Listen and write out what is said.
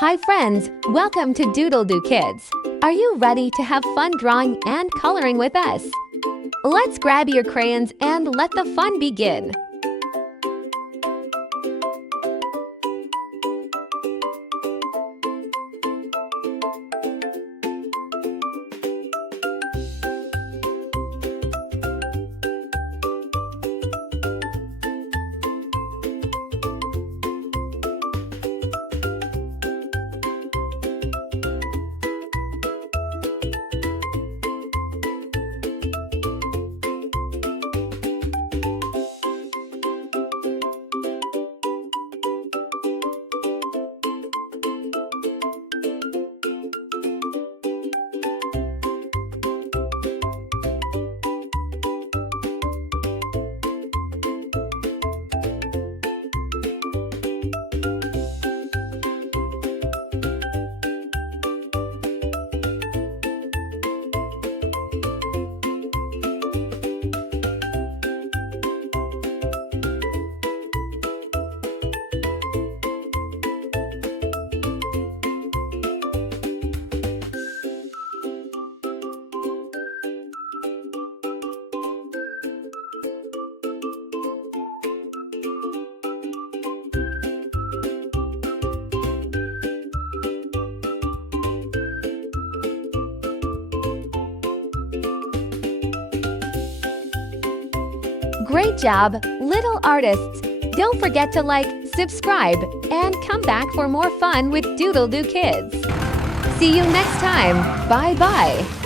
Hi friends, welcome to DoodleDoo Kids. Are you ready to have fun drawing and coloring with us? Let's grab your crayons and let the fun begin. Great job, little artists! Don't forget to like, subscribe, and come back for more fun with DoodleDoo Kids. See you next time. Bye-bye.